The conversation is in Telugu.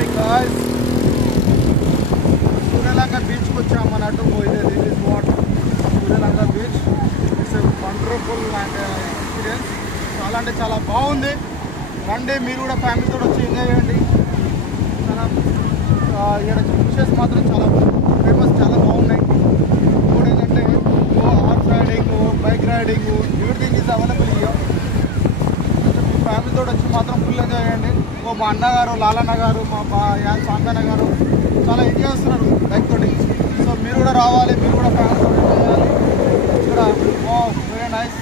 హాయ్ గాయ్స్, సూర్యలంక బీచ్కి వచ్చాము అన్నట్టు. This is what Suryalanka beach. It's a wonderful and experience. చాలా అంటే చాలా బాగుంది. రండి మీరు కూడా ఫ్యామిలీతో వచ్చి ఎంజాయ్ చేయండి. చాలా ఇక్కడ ఫిషెస్ మాత్రం చాలా ఫేమస్, చాలా బాగున్నాయి. ఇంకోటి ఏంటంటే horse riding, bike riding, everything is available year. మీ ఫ్యామిలీతో వచ్చి మాత్రం ఫుల్ ఎంజాయ్ చేయండి. మా అన్నగారు, లాలన్న గారు, మా సాంతన్న గారు చాలా ఎంజాయ్ చేస్తున్నారు బైక్ తోటి. సో మీరు కూడా రావాలి, మీరు కూడా ఫ్యామిలీతో ఎంజాయ్ చేయాలి. ఇక్కడ వెరీ నైస్.